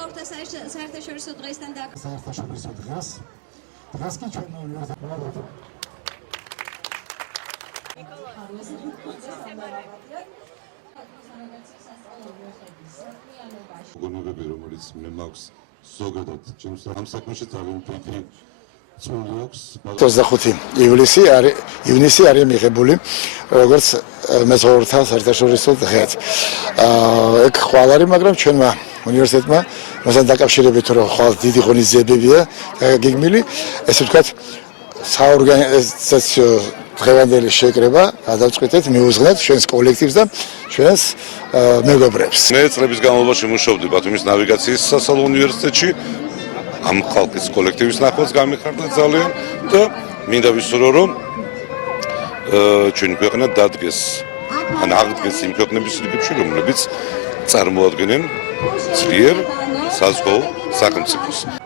მოგაურთა საერთაშორისო დღესთან და საერთაშორისო დღეს კი ჩვენ უნივერსიტეტში გონებები, რომელიც მე მაქვს ზოგადად ჩემს ამ საქმეში ძალიან დიდი წვლილი აქვს. 25 ივნისი არის მიღებული როგორც მეზღვაურთა საერთაშორისო დღეად. ეგ ხვალ არის, მაგრამ ჩვენმა უნივერსიტეტმა მასთან დაკავშირებით რომ ხვალ დიდი ღონისძიებებია გეგმილი, ესე ვთქვათ, საორგანიზაციო დღევანდელი შეკრება გადავწყვეტეთ მიუძღვნეთ ჩვენს კოლექტივს და ჩვენს მეგობრებს. მე წლების განმავლობაში მუშაობდი ბათუმის ნავიგაციის სასწავლო უნივერსიტეტში. ამ ხალხის კოლექტივის ნახვაც გამიხარდა ძალიან და მინდა ვისურვო რომ ჩვენი ქვეყანა დადგეს ან აღდგეს იმ ქვეყნების რიგებში, რომლებიც წარმოადგენენ ძლიერ საზღვაო სახელმწიფოს.